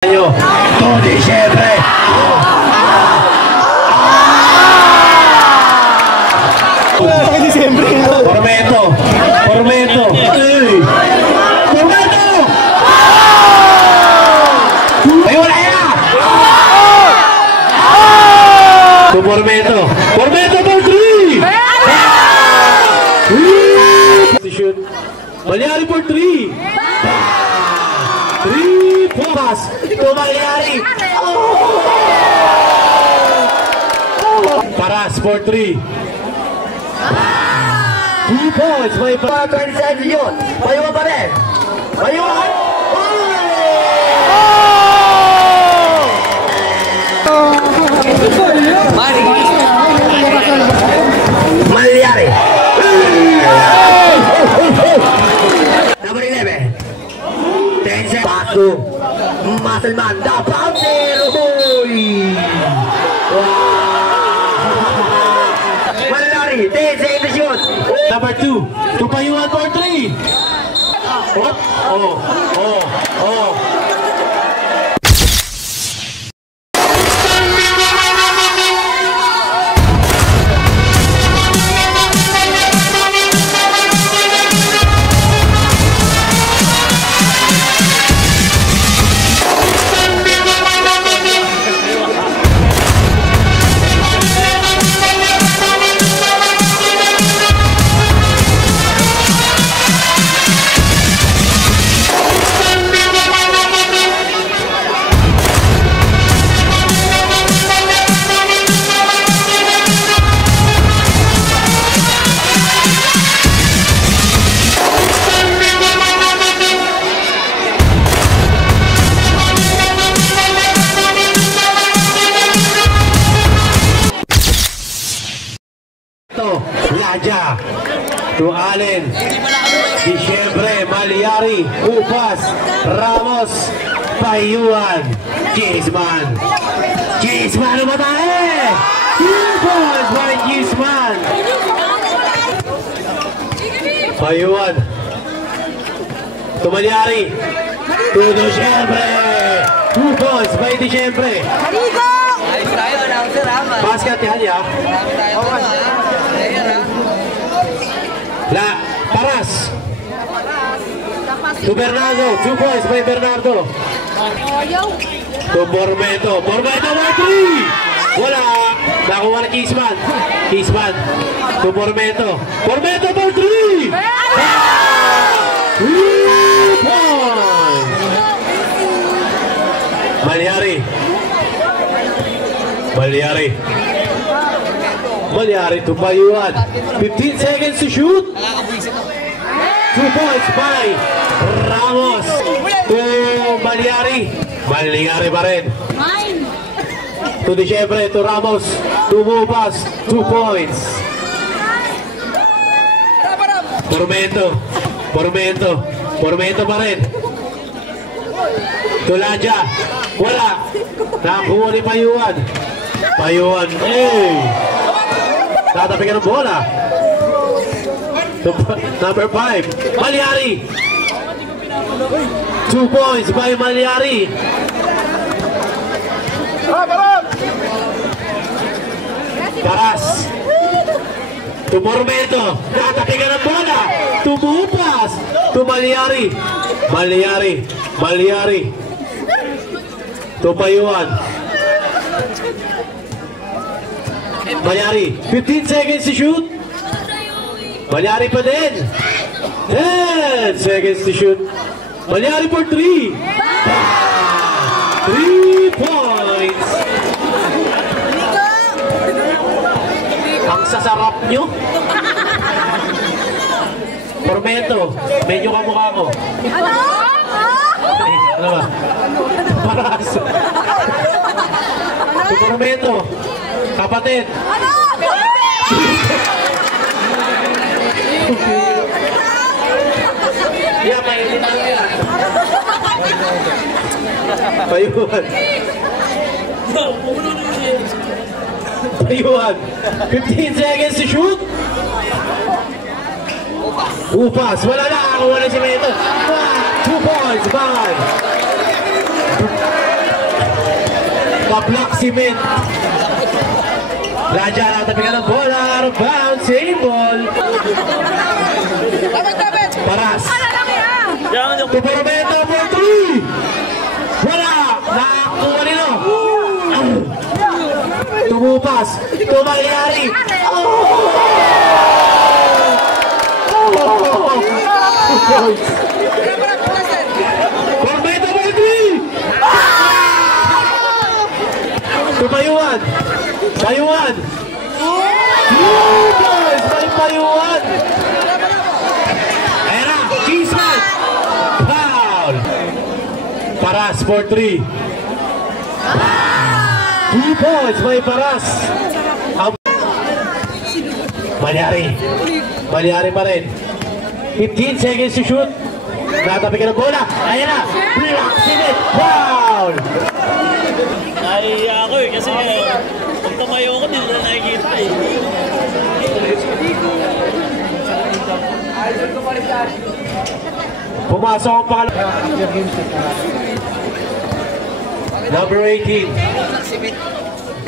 2 Disyembre. Pormeto. Pormeto. Pormeto. Ay, wala yan. To Pormeto. Pormeto for 3. Shoot. Malyari for 3. 3 pass. To Malyari. Paras for 3. 2 points. May 20 seconds yun. Payuan pa rin. Payuan. Malyari. Number 11. 10 seconds. Paso. Muscleman. The bouncer. Malyari. 10 seconds yun. Number 2. Tupayuan for 3. What? Oh. Laja to Allen. Disyembre. Malyari. Upas. Ramos. Payuan. Chisman. Chisman namatay. 2 points by Chisman. Payuan to Malyari. To Disyembre. 2 points by Disyembre. Basket yan ya. Paras. To Bernardo. 2 points by Bernardo. To Pormeto. Pormeto by 3. Wala. Nakuha na Chisman. Chisman. To Pormeto. Pormeto by 3. 3 points. Malyari. Malyari. Malyari to Payuan. 15 seconds to shoot. 2 points by Ramos to Malyari. Malyari pa rin. To Disyembre, to Ramos. To Upas. 2 points. Pormeto. Pormeto. Pormeto pa rin. To Laja. Wala. Nakakuha ni Payuan. Payuan. Tatabi ka ng bola. Number 5. Malyari. 2 points by Malyari. Paras. To Pormeto. Tatabi ka ng bola. Tumupas. To Malyari. Malyari. Malyari. To Payuan. Malyari, 15 seconds to shoot. Malyari pa din. 10 seconds to shoot. Malyari for 3. 3 points. Ang sasarap nyo. Pormeto, medyo kamukha mo. Ano ba? Paras. Pormeto. Kapatid. Yeah, mainit lang yan. Payuan. Payuan. 15 seconds to shoot. Upas. Wala na. Ako wala si Meto. 2 points. Bye. Kaplak cement. Laja natabi ka ng bola. Out of bounds. Save ball. Paras. Tupormento for 3. Wala. Nakakuha nilo. Tumupas. Tumalyari. Tupormento for 3. Tupayuan. Payuan. Boys, may payuan. Ayan na. Cheeseman. Foul. Paras for 3. 2 points. May paras. Malyari pa rin. 15 seconds to shoot. Natabi ka ng bola. Ayan na. Block cement. Foul. Nahihiya ako eh, kasi pag tumayo ko, hindi na nakikita eh. Pumasok ang pangalawa. Number 18.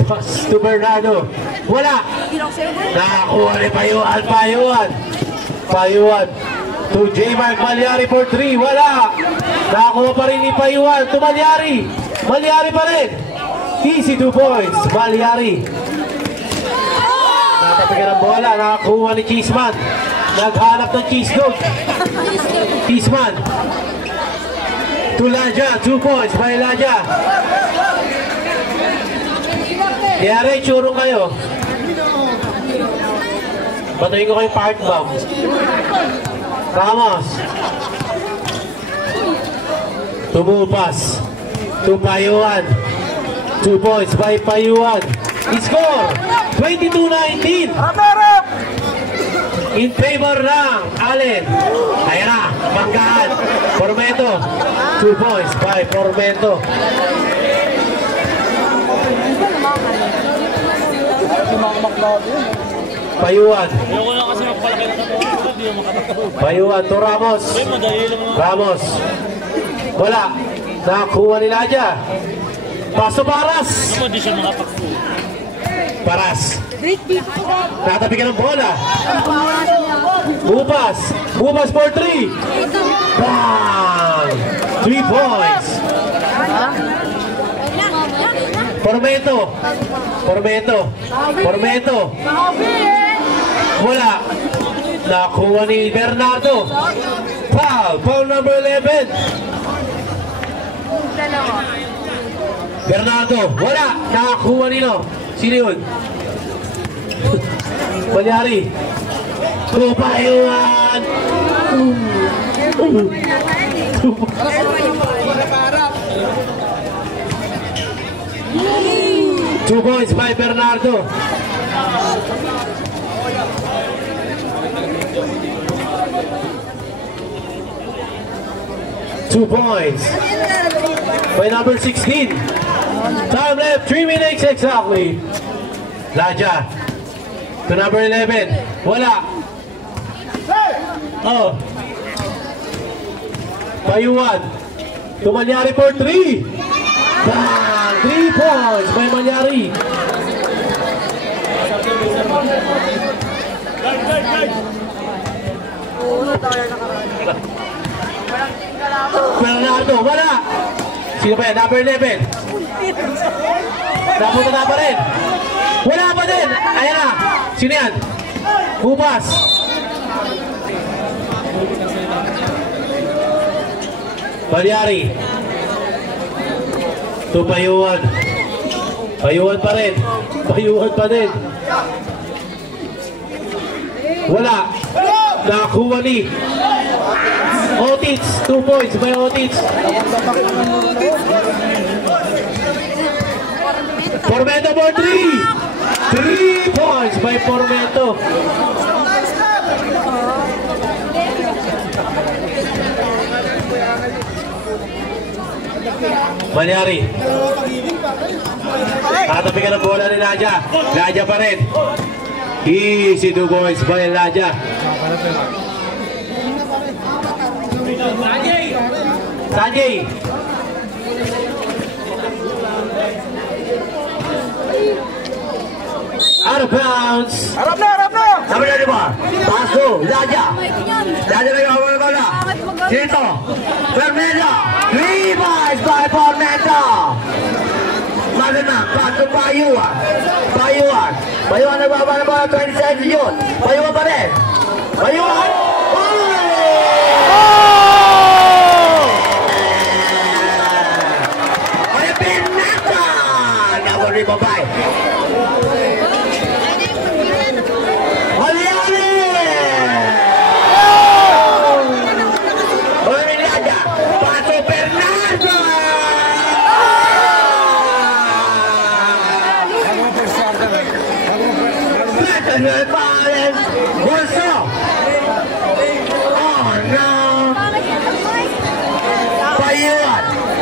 Pass to Bernardo. Wala. Nakakuha ni Payuan. To J. Mark Malyari for 3. Wala. Nakakuha pa rin ni Payuan. To Malyari. Malyari pa rin. Easy 2 points. Malyari. Natapigan ng bola. Nakakuha ni Cheeseman. Naghanap ng cheese dog. Cheeseman. To Laja. 2 points. By Laja. Yari, churong kayo. Patuhin ko kayong part bomb. Ramos. Tumupas. To Payuan. 2 points by Payuan. Score 22-19. In favor ng Allen. Ayan na. Manggaan. Formento. 2 points by Formento. Payuan. Ayoko na kasi magpalagay na kami, hindi mo makatakbo. Payuan to Ramos. Ramos. Wala. Nakakuha ni Laja. Paso Paras. Ano di siya makapakbo? Paras. Natabi ka ng bola. Bupas for 3. Bang! 3 points. Formento. Wala. Nakuha ni Bernardo. Foul number 11. Bernardo. Wala. Nakakuha nilo. Sino yun? Malyari. Tupayuan. 2 points by Bernardo. Two points by number 16. Time left 3 minutes exactly. Laja to number 11. Wala. Oh. Payuan to Malyari for 3. Bang! 3 points by Malyari. Bernardo, wala. Sino pa yan? Number 11. Napunta na pa rin. Wala pa din. Ayan na. Sino yan? Bupas. Malyari. To Payuan. Payuan pa rin. Payuan pa din. Wala. Nakakuha ni Otits. 2 points by Otits. Formento for 3. 3 points by Formento. Malyari. Katabi ka ng bola ni Laja. Laja pa rin. Easy 2 points by Laja. Sanjay. pounds. Harap na, harap na! Sabi na ba? Paso, Laja. Laja na yung awal bola. Dito, Fermenta. 3 points by Fermenta. Maganda, paso Payuan. Payuan. Payuan nagbaba na bola, 20 seconds yun. Payuan pa rin. Payuan. Ay, Fermenta. Number 3 babay.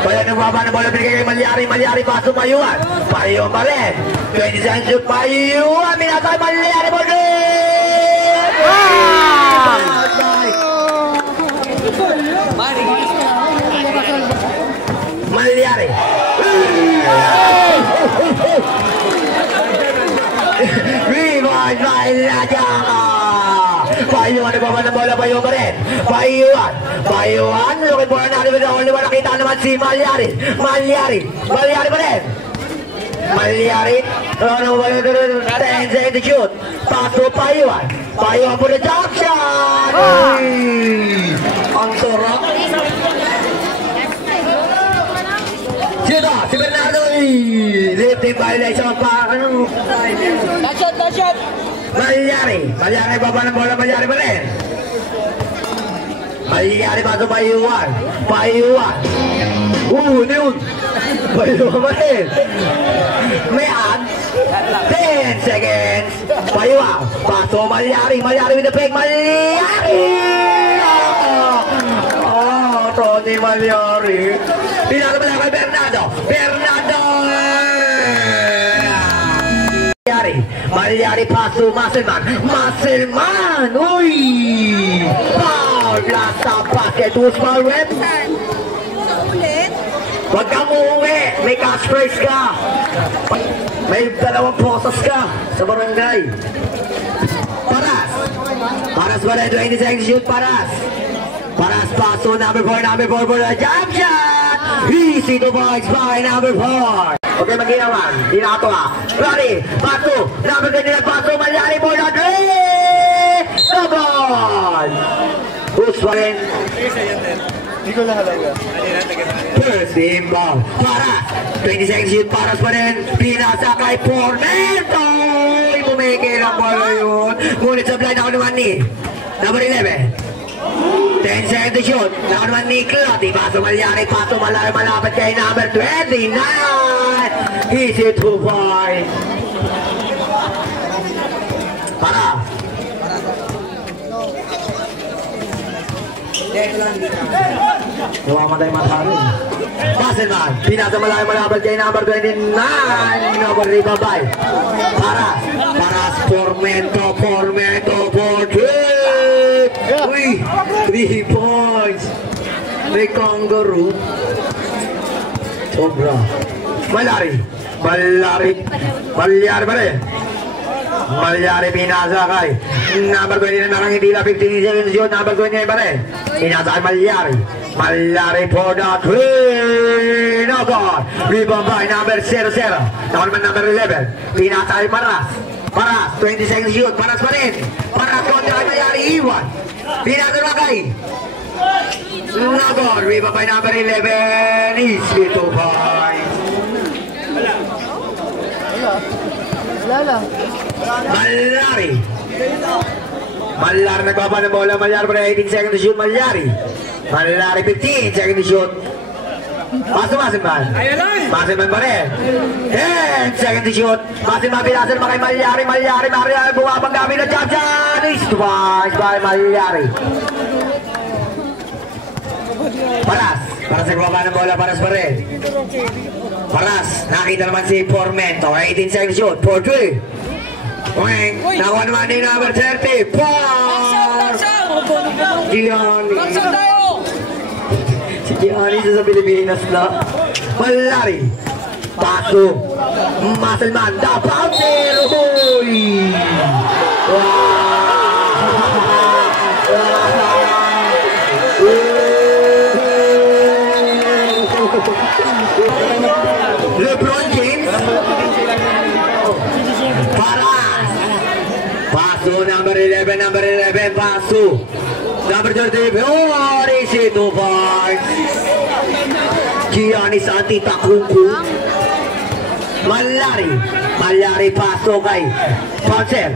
Kaya nagbaba na bola binigay kay Malyari paso Payuan. Payuan pa rin. 20 seconds shoot Payuan. Minatay Malyari mo rin. Malyari. Rewind by Laja. Payuan nagbaba na bola. Payuan pa rin. Payuan, looking for an alley with the only one. Nakita naman si Malyari pa rin. Malyari, 10 seconds to shoot. Paso Payuan for the jump shot. Ang sarap. Sino? Si Bernardo. Lifting violation pa. Last shot! Malyari baba ng bola. Malyari pa rin. Malyari paso Payuan. Yun. Payuan pa rin. Mayan. 10 seconds. Payuan. Paso Malyari with the fake. Malyari. Tony Malyari. Pinakabala kay Bernardo. Malyari paso Muscleman. Uy! Foul! Last stop basket. Who's foul red? Huwag kang uuwi. May cash prize ka. May 2 posas ka sa barangay. Paras pa rin. 20 seconds shoot. Paras paso. Number 4 for the jump shot. Easy to points by number 4. Okay, mag-inawan. Di na ito Ready, paso. Number 10 nila paso. Malyari for the 3. The ball. Who's pa rin? Hindi ko nahalaga. First team ball. Paras. 20 seconds shoot. Paras pa rin. Pinasa kay Formento. Bumigil ang ball yun. Ngunit sa blind ako naman ni number 11. 10 seconds to shoot. Ako naman ni Clotty. Paso Malyari. Paso malapit kay number 29. Easy 2 points. Para. Nawamatay matalo. Muscleman. Pinasa malapit kay number 29. Number 3 babay. Paras Formento for 3. Uy, 3 points. May kangaroo. Sobra. Malyari pa rin. Malyari pinasa kay number 20 na nakangiti na 15 seconds yun. Number 29 pa rin. Pinasa kay Malyari for the 3. No good. Rebound by number 00. Naman naman number 11. Pinasa kay Paras. 20 seconds yun. Paras pa rin. Paras kontra kay Malyari. Iwan. Pinasa na kay no good. Rebound by number 11. Easy 2 points. Wala. Malyari nagbaba ng bola. Malyari pa rin 18 seconds to shoot. Malyari 15 seconds to shoot. Paso Muscleman pa rin. 10 seconds to shoot. Muscleman pinasan pa kay Malyari. Bumabang gamit ng jump shot. Is twice by Malyari. Paras nagbaba ng bola. Paras pa rin. Nakita naman si Formento. 18 seconds shoot. 4-3. Nakuha naman ni number 30. Si Gianni sa Pilipinas na. Malyari Paso. Muscleman. The bouncer. Uy! LeBron James. Paras. Paso number 11. Paso. Number 30. Oh, easy 2 points. Giannis Antetokounmpo. Malyari paso kay Bouncer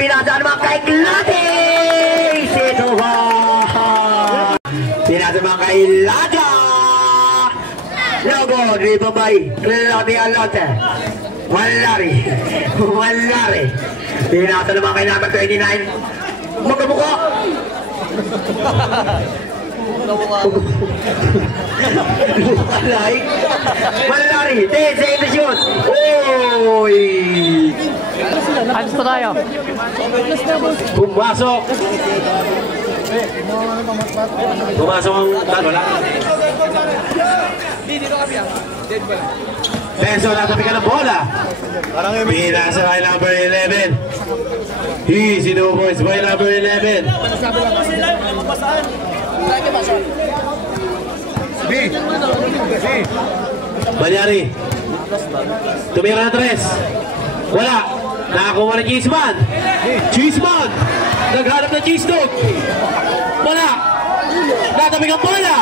binasa naman kay Glade. Easy 2 points. Binasa naman kay Lada. Logo, rebound by Claude Alote. Malyari. Binasa naman kay number 29. Magkabuka. Malyari, 10 seconds to shoot. Oy! Alis na tayo. Pumasok ang wala. Benson, natabi ka ng bola. Pinasa kay number 11. Easy no boys by number 11. Malyari. Tumira na 3. Wala. Nakakuha ng Cheeseman. Naghanap ng cheese dog. Wala. Natabing ang bola.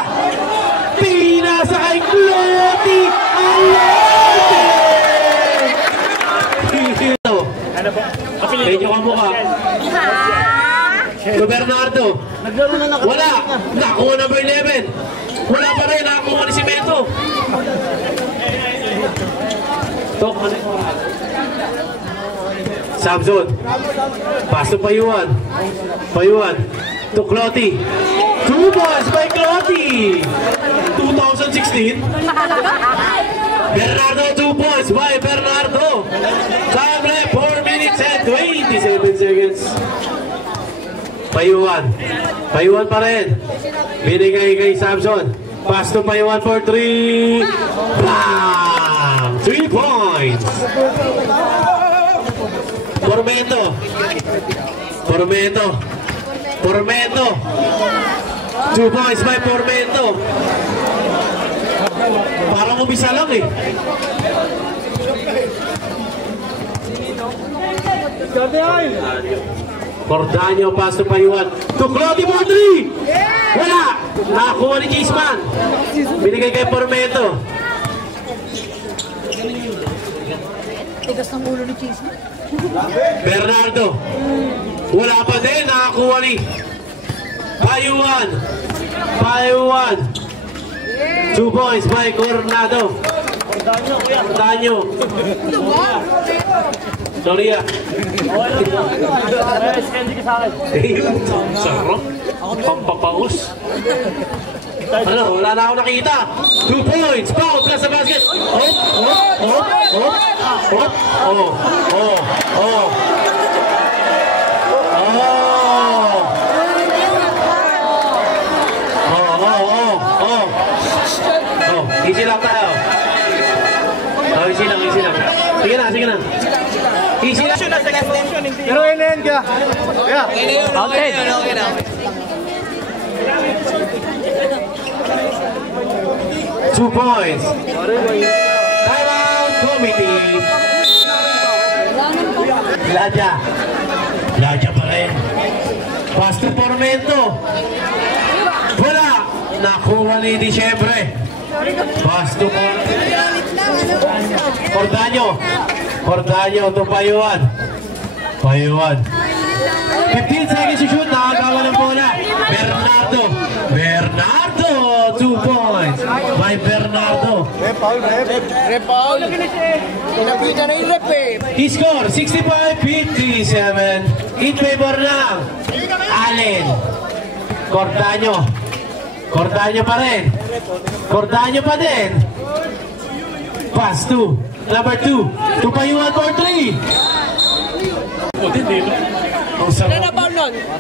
Pinasa kay Cloti. Medyo ka mukha. Bernardo. Wala. Nakakuha number 11. Wala pa rin. Nakakuha ni Cimento. Samson. Pass to Payuan. To Cloti. 2 points by Cloti. 2016. Bernardo, 2 points by Bernardo. Time left 4 minutes and 27 seconds. Payuan pa rin. Binigay kay Samson. Pass to Payuan for 3. Bam! 3 points. Formento. 2 points by Formento. Parang umisa lang eh. Cordaño, pass to Payuan. To Cloti for 3. Wala. Nakakuha ni Cheeseman. Binigay kay Formento. Tigas ng ulo ni Cheeseman. Bernardo. Wala pa din. Nakakuha ni Payuan. 2 points by Cornado. Cordaño. Doria. Sarap. Pampapaus. Ano? Wala na ako nakita. 2 points. Foul plus sa basket. Easy lang tayo. Easy lang. Sige na. Easy lang. Pero NN ka. Okay. 2 points. Timeout committee. Laja pa rin. Pass to Formento. Wala. Nakuha ni Disyembre. Pass to Cordaño to Payuan. 15 seconds to shoot. Nakagawa ng bola. Bernardo. 2 points by Bernardo. Repaul. Pinapita na yung rep eh. He scored 65-57 in favor ng Allen. Cordaño pa rin. Pass to number 2 to Payuan for 3.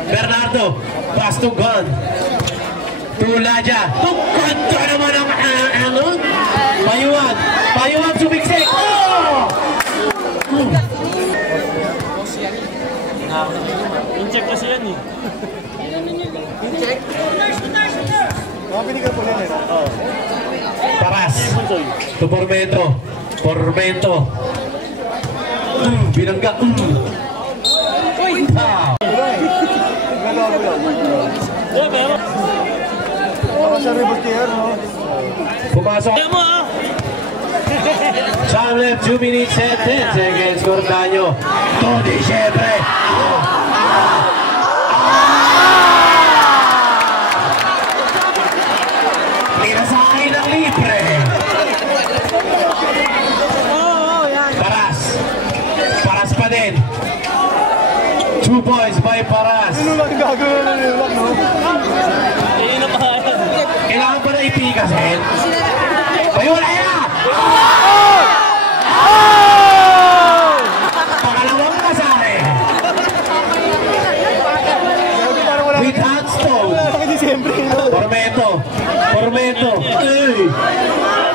Bernardo. Pass to Gun. To Laja. To Kanto naman ang Payuan. Payuan sumik Paras. To Pormento. Pormento. Binangga. Foul. Pumasok. Time left 2 minutes and 10 seconds. Cordaño. To Diciembre. Pinasahin ng libre. Paras. Paras pa din. 2 points by Paras. Kailangan ba na ipikasin? Ay, wala yan! Pangalawang kasari. With handstone. Pormento. Pormento.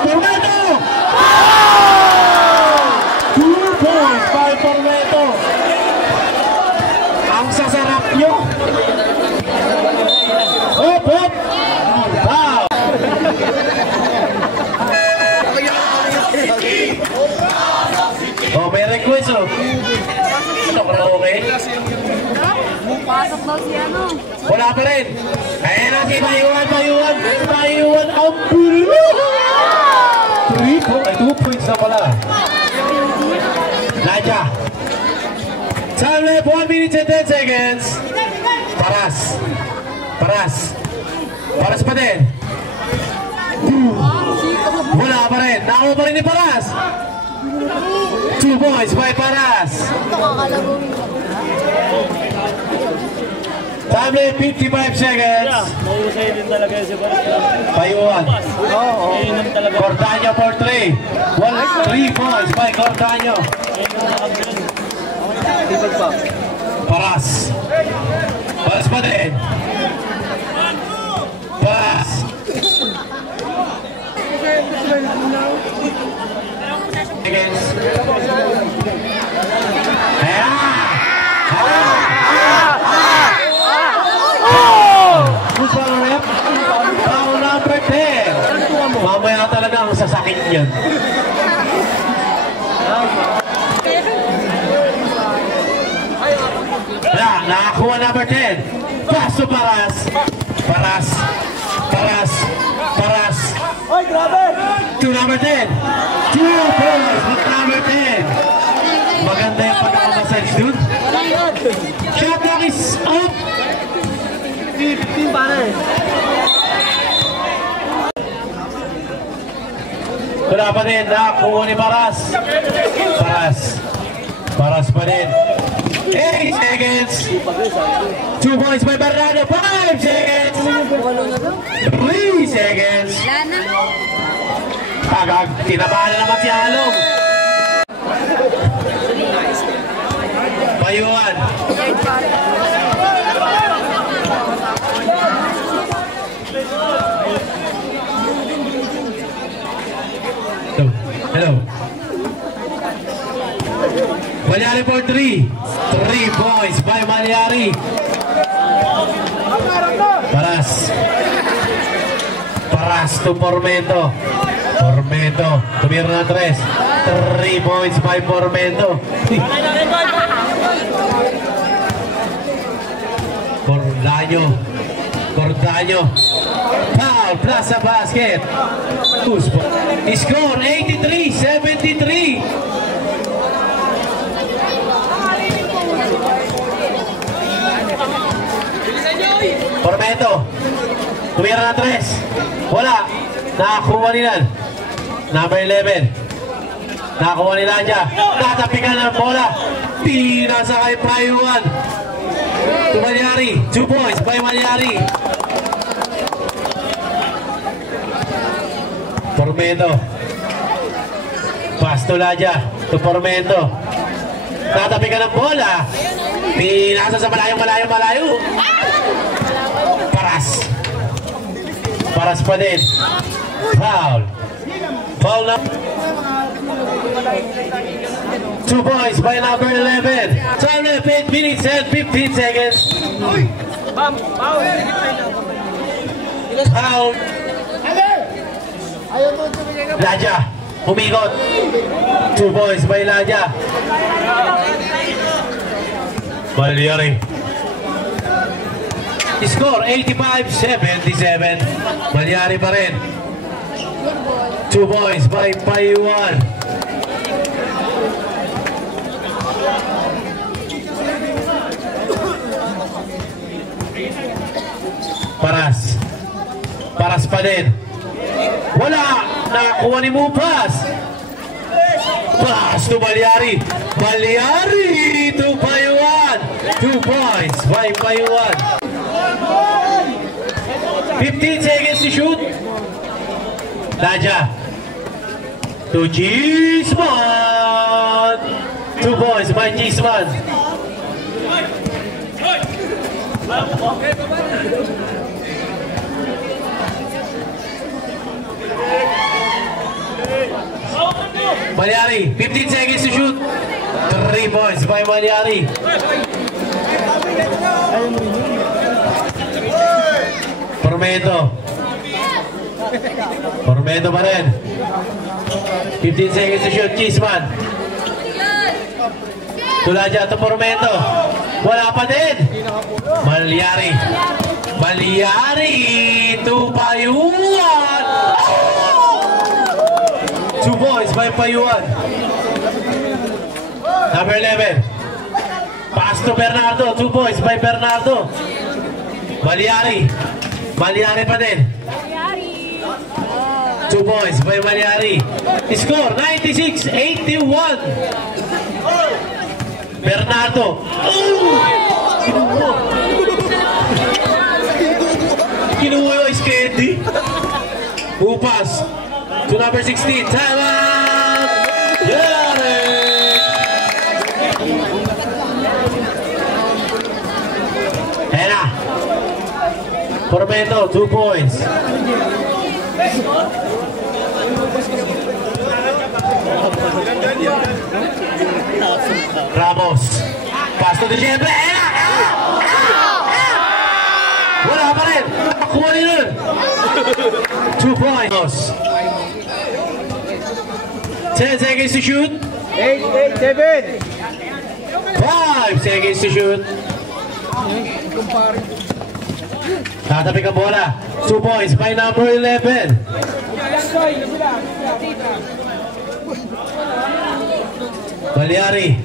Pormento! 2 points by Pormento. Ang sasarap nyo. Hop, hop. Wow. Oh, may request oh. Ano ka na okay? Pasok daw si ano. Wala pa rin. Ayan na si Bayuan ang bulo. 2 points na pala. Nadia. Time left 1 minute and 10 seconds. Paras. Paras. Paras pa din. Wala pa rin. Nakawa pa rin ni Paras. 2 points by Paras. Time left 55 seconds. Mahusay din talaga si Paras. Bayuan. Inom talaga. Cordaño for 3. 3 points by Cordaño. Paras. Paras pa din. Paras. Against. Who's on rep? Foul number 10. Mamaya talaga ang sasakit niyan. Nakakuha number 10. Pass to Paras. Paras. Paras. Paras. Ay, grabe! To number 10. 2 points with number 10. Maganda yung pagkakamassage dun. Shot clock is up. 15 pare. Wala pa din. Nakakuha ni Paras. Paras. Paras pa din. 8 seconds. 2 points by Bernardo. 5 seconds. 3 seconds. Agag, tinabahan na naman si Along. Bayuan. Hello. Malyari for 3. 3 points by Malyari. Paras. Paras to Pormento. Pormento. Tumira na 3. 3 points by Pormento. Cordaño. Cordaño. Foul plus sa basket. Score 83-73. Pormento. Tumira na 3. Wala. Nakakuha nila. Number 11. Nakakuha nila dyan. Natapikan ng bola. Pinasa kay Bayuan. To Malyari. 2 points by Malyari. Pormento. Pass to Ladia. To Pormento. Natapikan ng bola. Pinasa sa malayo. Paras. Paras pa din. Foul. Foul na. 2 2 points by number 11. Time left 8 minutes and 15 seconds. Foul. Laja, umikot. 2 points by Laja. Malyari. Score 85-77. Malyari pa rin. 2 points by Payuan. Paras pa din. Wala. Nakakuha ni Mupas. Pass to Malyari. Malyari to Payuan. 2 points by Payuan. 15 seconds to shoot. Laja to Gisman. 2 points by Gisman. Malyari, 15 seconds to shoot. 3 points by Malyari. Pormedo pa rin. 15 seconds to shoot. Gisman. Tulaja to Pormedo. Wala pa din. Malyari to Payuan. 2 points by Payuan. Number 11. Pass to Bernardo. 2 points by Bernardo. Malyari pa din. 2 points by Malyari. Score 96-81. Bernardo. Kinuha yung ice candy. Upas to number 16. Time out. Hena. Pormedo, 2 points. Ramos. Pass to Diciembre. Wala pa rin. Nakuha rin nun. 2 points. 10 seconds to shoot. 8, 7. 5 seconds to shoot. Tatabi ka bola. 2 points by number 11. Malyari.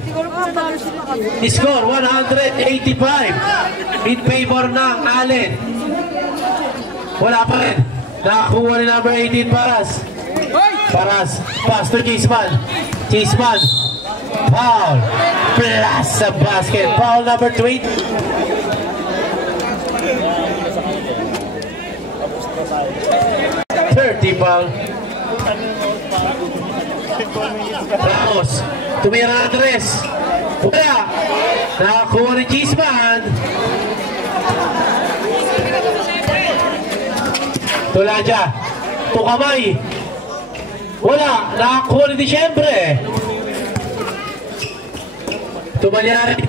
Score 185 in favor ng Allen. Wala pa rin. Nakakuha ni number 18 Paras. Pass to Gisman. Foul. Plus sa basket. Foul number 20. 30 foul. Ramos. Tumira ng tres. Wala. Nakakuha ni Gisman. Tulaja. Tukamay. Wala. Nakakuha ni Diciembre. Malyari.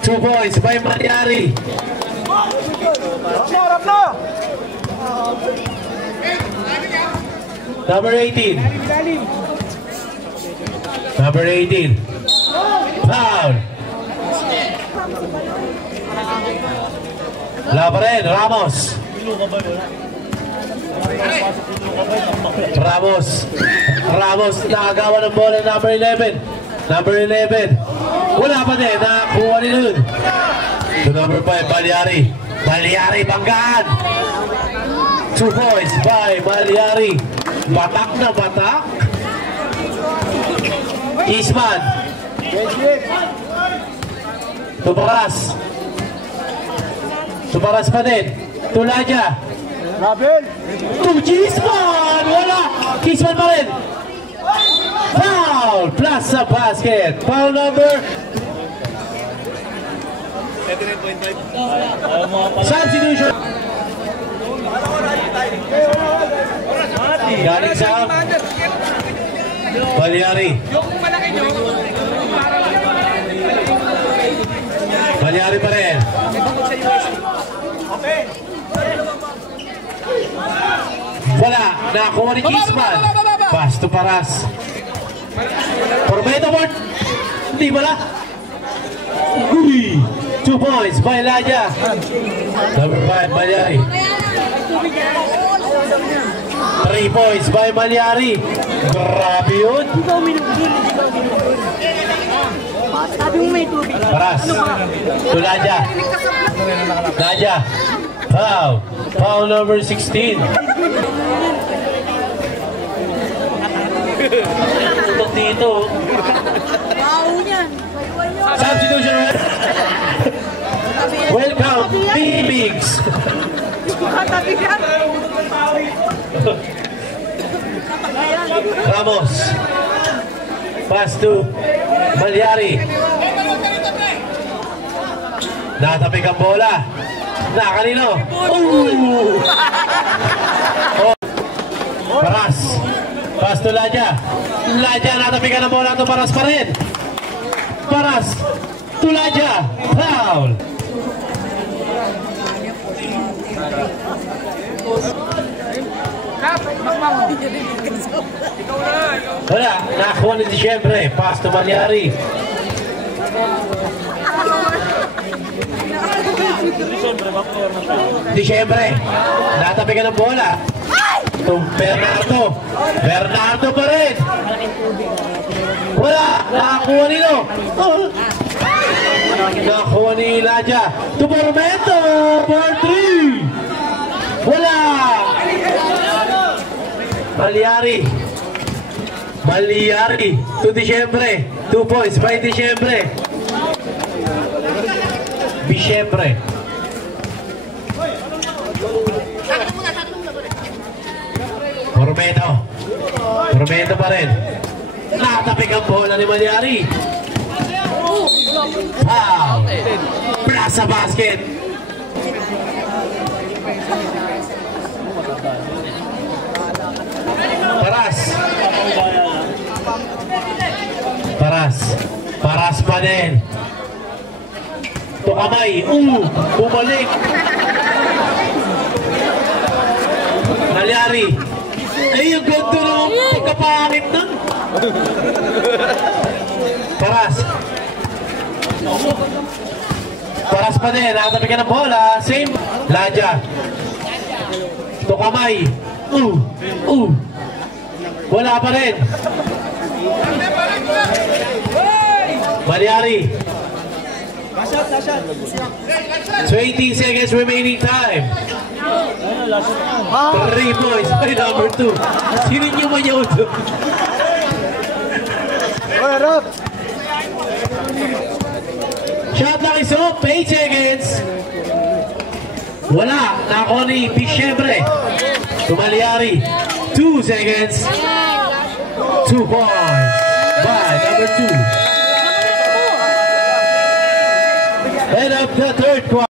2 points by Malyari. Number 18. Foul. Labarin, Ramos. Nakagawa ng bola number 11. Wala pa din, nakakuha rin nun. To number 5, Malyari, banggaan. 2 points by Malyari. Batak na batak. Gisman. Tumaras pa din. Tulaja. To Gisman. Wala. Gisman pa rin. Foul. Plus sa basket. Foul number. Substitution. Galing sa Balyari. Balyari pa rin. Wala. Nakakuha ni Kisman. Pass to Paras. Pormeto Mort. Hindi wala. Uy. 2 points by Elijah. Number 5, Balyari. 3 points by Balyari. Grabe yun. Sabi mo may tubig. Paras. To Elijah. Elijah. Foul. Foul number 16. Tutok dito. Wow yan. Substitution. Welcome, B-Bigs. Katabi ka. Ramos. Pass to Balyari. Natapik ang bola. Kanino? Oh. Paras. Pass to Elijah. Elijah, natapik ang bola. Ito Paras pa rin. Paras to Elijah. Foul. Wala, nakakuha ni Disyembre. Pass to Balyari. Disyembre, natabi ka ng bola. To Bernardo. Bernardo pa rin. Wala, nakakuha nilo. Nakakuha ni Elijah. To Pormeto. For 3. Wala. Balyari. Balyari. To Disyembre. 2 points by Disyembre. Disyembre. Pormeto. Pormeto pa rin. Natapik ang bola ni Balyari. Foul. Plaza basket. Paras. Paras. Paras pa din. To kamay. Bumalik. Balyari. Ay, ang ganda ng pagkapangit nun. Paras. Paras pa din. Nakatabi ka ng bola. Same. Elijah. To kamay. Wala pa rin. Balyari. 20 seconds remaining time. 3 points by number 2. Sino nyo man yun? Shot lang iso. 8 seconds. Wala. Nako ni Disyembre. Balyari. 2 seconds. 2 points by number 2. Head up the third quarter.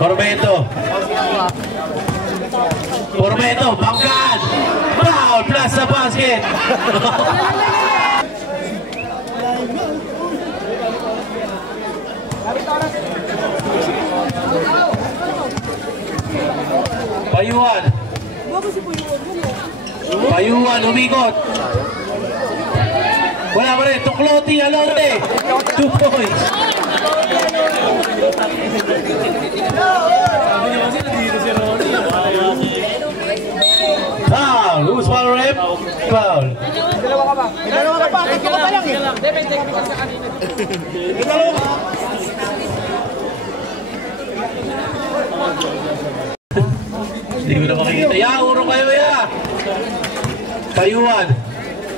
Pormeto. Pormeto, bangkan. Foul, plus sa basket. Payuan. Payuan, umikot. Wala pa rin. Tukloti, Alote. 2 points. Foul. Who's foul rep? Foul. Dalawa ka ba? Dalawa ka pa. Ito ka pa lang eh. Hindi ko na makikita. Ya, urong kayo ya. Payuan.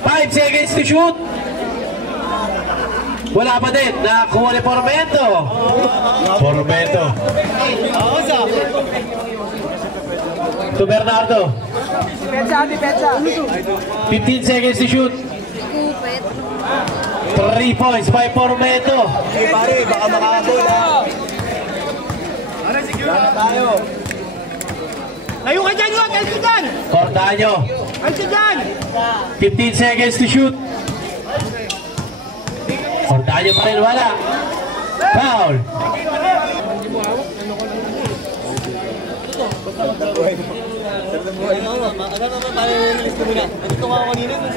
5 seconds to shoot. Wala pa din. Nakakuha ni Pormeto. Pormeto. To Bernardo. 15 seconds to shoot. 3 points by Pormeto. Hey pare, baka makakabol ha. Ano, secure na tayo. Layo ka dyan, Wag! Alto dyan! Cordaño. Alto dyan! 15 seconds to shoot. Cordaño pa rin, wala. Foul.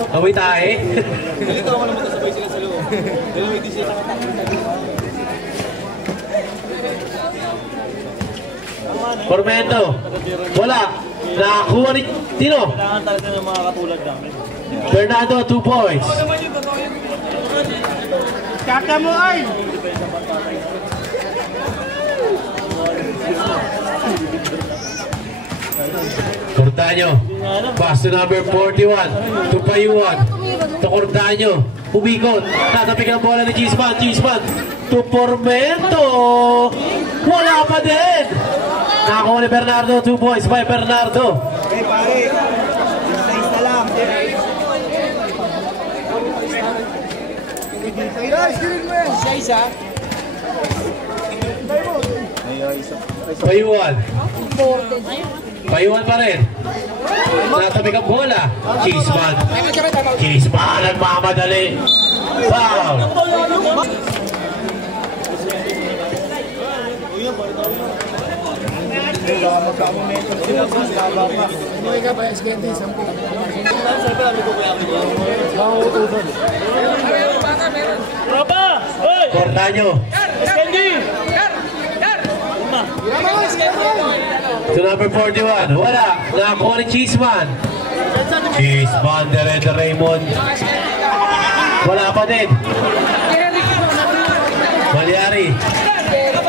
Kaway tayo. Formento. Wala. Nakakuha ni Tino. Kailangan talaga ng mga katulad namin. Bernardo, 2 points. Kaka mo ay! Cordaño. Pass to number 41. To Payuan. To Cordaño. Umikot. Tatapik ang bola ni Chisman. Chisman. To Formento. Wala pa din. Nakakuha ni Bernardo. 2 points by Bernardo. Okay, pare. Isa lang. Isa. Payuan. Payuan pa rin. Natapik ang bola. Chisman. Chisman nagmamadali. Foul. Tropa! Hoy! Cordaño. Eskendi! To number 41. Wala. Nakakuha ni Chisman. Chisman. Derede Raymond. Wala pa din. Malyari.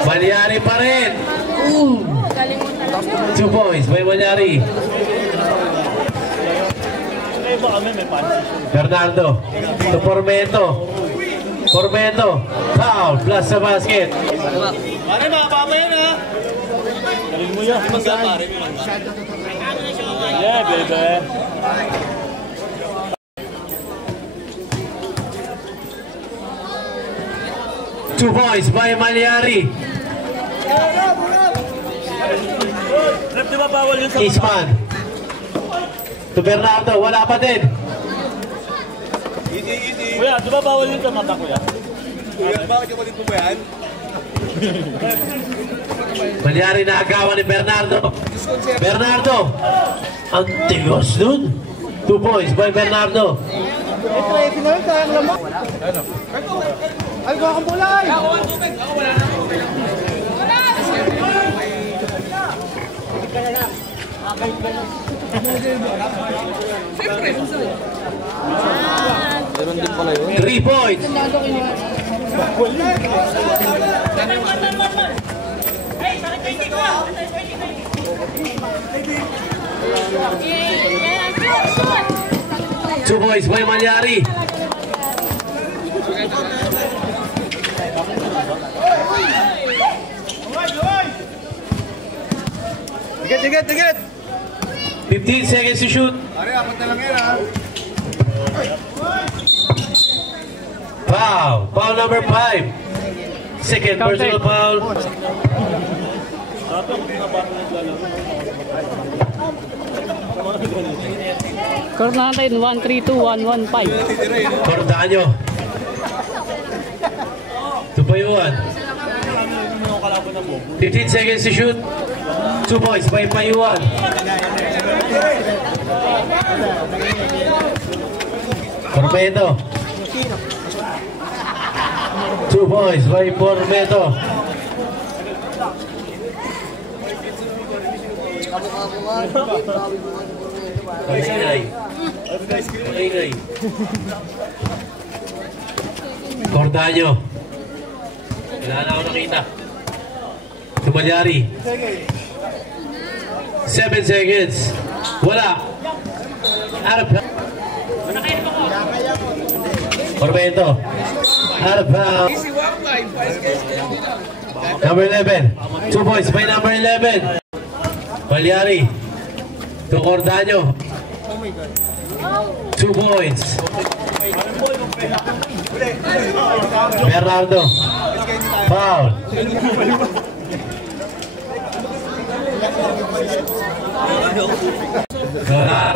Malyari pa rin. 2 points by Malyari. Iba kami, may pansin. Bernardo. To Formento. Formento. Foul. Plus sa basket. Pare, makapapa yan ha! Galing mo yan. Yeah, baby. Two points by Malyari. Rep, di ba bawal yun sa Chisman. To Bernardo. Wala pa din. Kuya, di ba bawal yun sa mata, kuya? Bakit yung mo ba yan? Malyari na agawan ni Bernardo. Bernardo. Ang tigos dun. 2 points by Bernardo. Final ka, ang lamang. Ay, kuha kang bola ay! Three points. Two points by Malyari. Tiget! 15 seconds to shoot. Pare, apat na lang yan ha. Foul. Foul number 5. Second personal foul. Score natin 1-3-2-1-1-5. Cordaño. Tupayuan. 15 seconds to shoot. 2 points by Payuan. Formeto. 2 points by Formeto. Maingay. Maingay. Cordaño. Wala na ako nakita. Tumalyari. 7 seconds. Wala. Arap. Formeto. Arap. Number 11. 2 points by number 11. Malyari. To Cordaño. 2 points. Bernardo. Foul.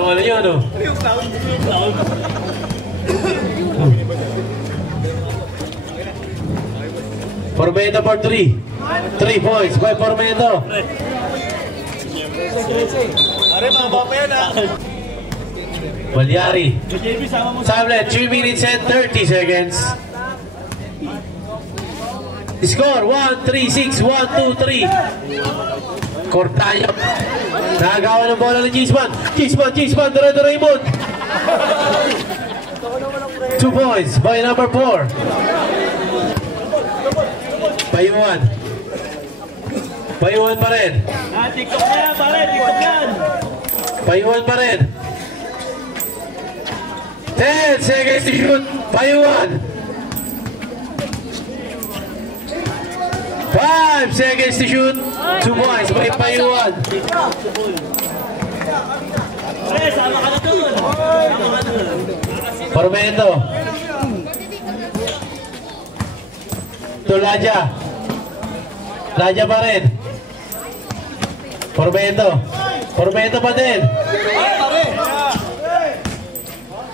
Ano yun, no? Formento for 3. 3 points by Formento. Malyari. Samlet, 3 minutes and 30 seconds. Score 1-3-6, 1-2-3. Cortayo. Nagawa ng bola ng Gisman. Gisman, Dorado Raymond. 2 points by number 4. Payuan pa rin. TikTok na yan, pare. TikTok yan. Payuan pa rin. 10 seconds to shoot. Payuan. 5 seconds to shoot. 2 points by Payuan. Pre, sama ka na doon. Formento. To Laja. Laja pa rin. Formento pa din.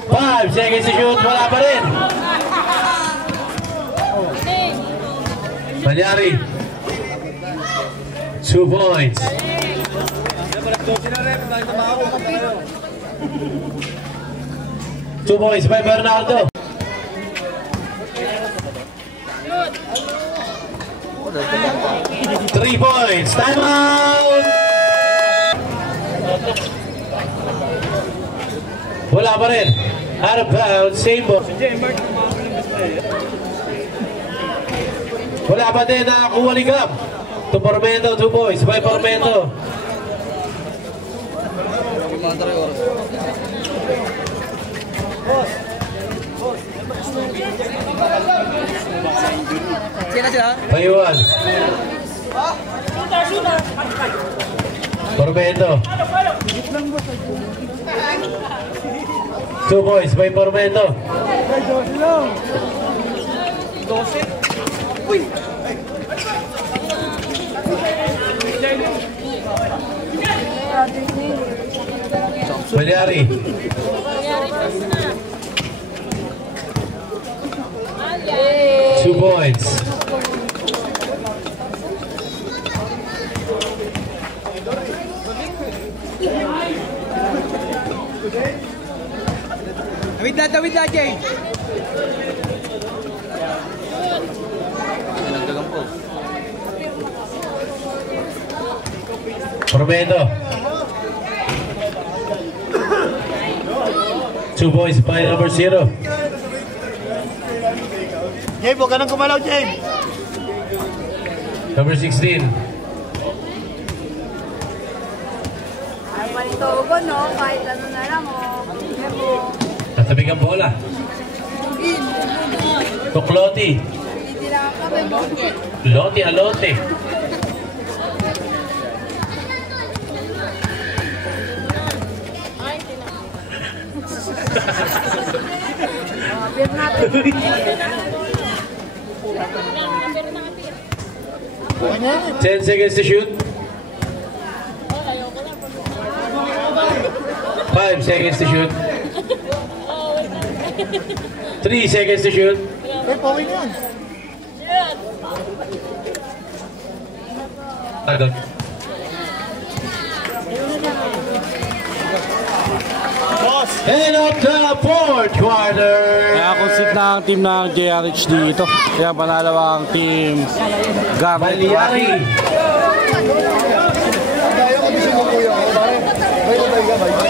5 seconds to shoot. Wala pa rin. Malyari. 2 points. Two points by Bernardo. 3 points. Time out. Wala pa rin. Out of bounds. Same ball. Wala pa din. Nakakuha ni Gab. To Formento. 2 points by Formento. Payuan. Formento. 2 points by Formento. Malyari. 2 points. Tawid na, Jay. Formento. 2 points by number 0. Jay, huwag ka nang kumalaw, Jay. Number 16. Ay, palitogo, no? Kahit ano na lang, oh. Natabig ang bola. Tukloti. Hindi lang kami, mo. Lote, alote. Beer natin. 10 seconds to shoot. 5 seconds to shoot. 3 seconds to shoot. Pawin yan. Agad. End of the fourth quarter. Kaya consit na ang team ng JRH dito. Kaya panalo ang team Garnet. Malyari. Kaya ko din siya kuya. Bye-bye.